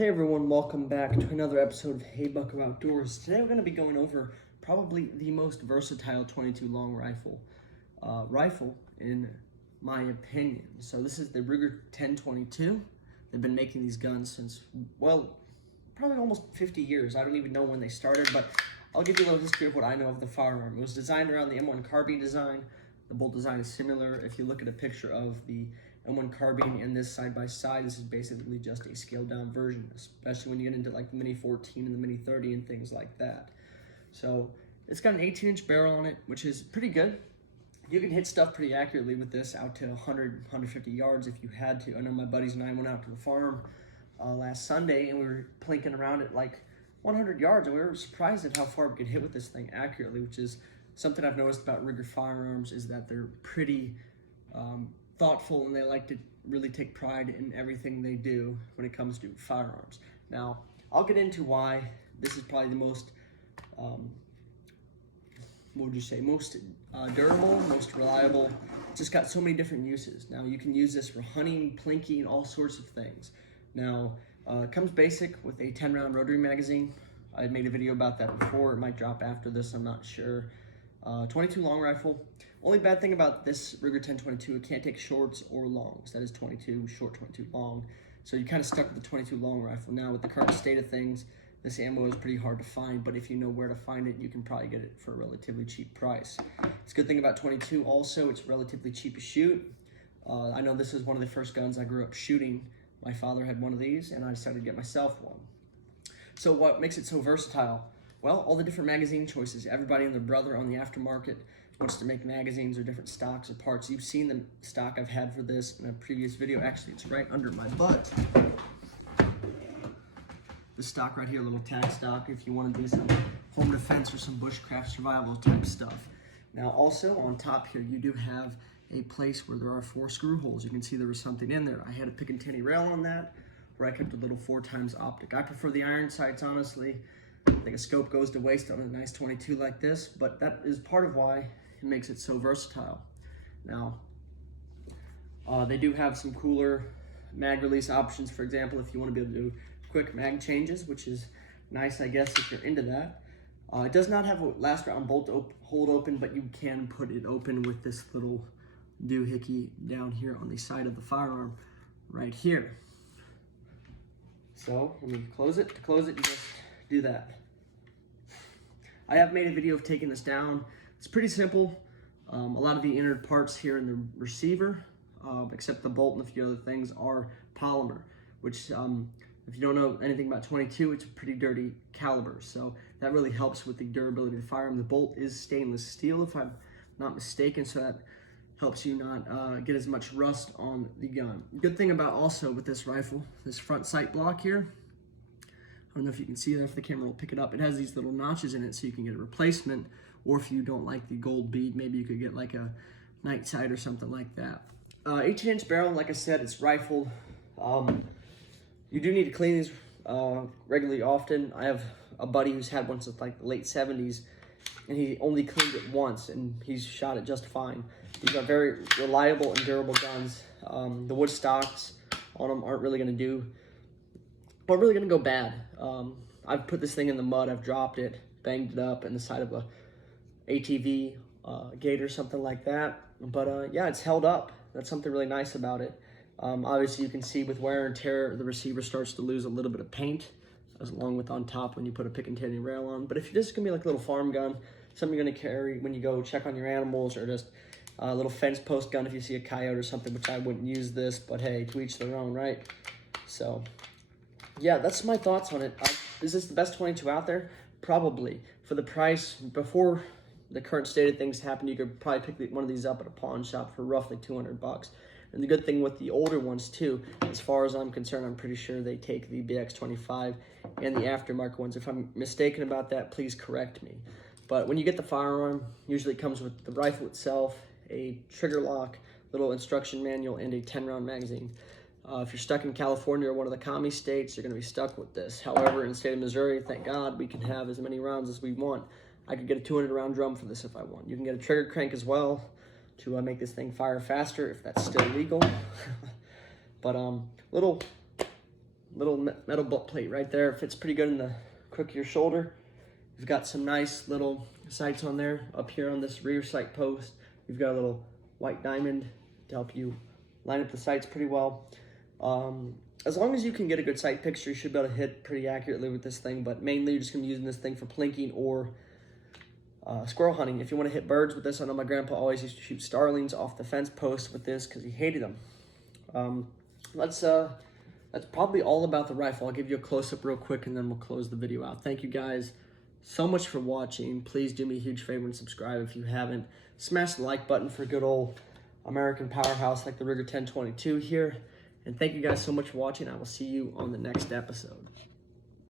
Hey everyone, welcome back to another episode of Hey Bucko Outdoors. Today we're going to be going over probably the most versatile 22 long rifle in my opinion. So this is the Ruger 1022. They've been making these guns since, well, probably almost 50 years. I don't even know when they started, but I'll give you a little history of what I know of the firearm. It was designed around the M1 carbine design. The bolt design is similar. If you look at a picture of the M1 carbine and this side by side, this is basically just a scaled down version, especially when you get into like the Mini 14 and the Mini 30 and things like that. So it's got an 18-inch barrel on it, which is pretty good. You can hit stuff pretty accurately with this out to 100, 150 yards if you had to. I know my buddies and I went out to the farm last Sunday and we were plinking around at like 100 yards and we were surprised at how far we could hit with this thing accurately, which is something I've noticed about Ruger firearms, is that they're pretty thoughtful and they like to really take pride in everything they do when it comes to firearms. Now, I'll get into why this is probably the most, most durable, most reliable. It's just got so many different uses. Now, you can use this for hunting, plinking, all sorts of things. Now, it comes basic with a 10-round rotary magazine. I made a video about that before. It might drop after this, I'm not sure. 22 long rifle. Only bad thing about this Ruger 1022, it can't take shorts or longs. That is 22 short, 22 long. So you kind of stuck with the 22 long rifle. Now with the current state of things, this ammo is pretty hard to find, but if you know where to find it, you can probably get it for a relatively cheap price. It's a good thing about 22 also, it's relatively cheap to shoot. I know this is one of the first guns I grew up shooting. My father had one of these and I decided to get myself one. So what makes it so versatile? Well, all the different magazine choices. Everybody and their brother on the aftermarket wants to make magazines or different stocks or parts. You've seen the stock I've had for this in a previous video. Actually, it's right under my butt. The stock right here, a little tack stock, if you want to do some home defense or some bushcraft survival type stuff. Now, also on top here, you do have a place where there are 4 screw holes. You can see there was something in there. I had a Picatinny rail on that, where I kept a little 4x optic. I prefer the iron sights, honestly. I think a scope goes to waste on a nice 22 like this, but that is part of why it makes it so versatile. Now, they do have some cooler mag release options. For example, if you want to be able to do quick mag changes, which is nice, I guess, if you're into that. It does not have a last round bolt hold open, but you can put it open with this little doohickey down here on the side of the firearm right here. So let me close it. To close it, you just do that. I have made a video of taking this down. It's pretty simple. A lot of the inner parts here in the receiver, except the bolt and a few other things, are polymer, which if you don't know anything about 22, it's a pretty dirty caliber. So that really helps with the durability of the firearm. The bolt is stainless steel, if I'm not mistaken, so that helps you not get as much rust on the gun. Good thing about also with this rifle, this front sight block here, I don't know if you can see that, if the camera will pick it up. It has these little notches in it so you can get a replacement, or if you don't like the gold bead, maybe you could get like a night sight or something like that. 18-inch barrel, like I said, it's rifled. You do need to clean these regularly often. I have a buddy who's had one since like the late 70s, and he only cleaned it once, and he's shot it just fine. These are very reliable and durable guns. The wood stocks on them aren't really going to go bad. I've put this thing in the mud, I've dropped it, banged it up in the side of a ATV gate or something like that. But yeah, it's held up. That's something really nice about it. Obviously you can see with wear and tear, the receiver starts to lose a little bit of paint, as along with on top when you put a Picatinny rail on. But if you're just gonna be like a little farm gun, something you're gonna carry when you go check on your animals, or just a little fence post gun if you see a coyote or something, which I wouldn't use this, but hey, to each their own, right? So yeah, that's my thoughts on it. Is this the best 22 out there? Probably. For the price, before the current state of things happened, you could probably pick one of these up at a pawn shop for roughly 200 bucks. And the good thing with the older ones too, as far as I'm concerned, I'm pretty sure they take the BX25 and the aftermarket ones. If I'm mistaken about that, please correct me. But when you get the firearm, usually it comes with the rifle itself, a trigger lock, little instruction manual, and a 10-round magazine. If you're stuck in California or one of the commie states, you're going to be stuck with this. However, in the state of Missouri, thank God, we can have as many rounds as we want. I could get a 200-round drum for this if I want. You can get a trigger crank as well to make this thing fire faster, if that's still legal. But little little metal butt plate right there. It fits pretty good in the crook of your shoulder. You've got some nice little sights on there. Up here on this rear sight post, you've got a little white diamond to help you line up the sights pretty well. As long as you can get a good sight picture, you should be able to hit pretty accurately with this thing, but mainly you're just gonna be using this thing for plinking or squirrel hunting. If you wanna hit birds with this, I know my grandpa always used to shoot starlings off the fence post with this because he hated them. That's probably all about the rifle. I'll give you a close-up real quick and then we'll close the video out. Thank you guys so much for watching. Please do me a huge favor and subscribe if you haven't. Smash the like button for good old American powerhouse like the Ruger 1022 here. And thank you guys so much for watching. I will see you on the next episode.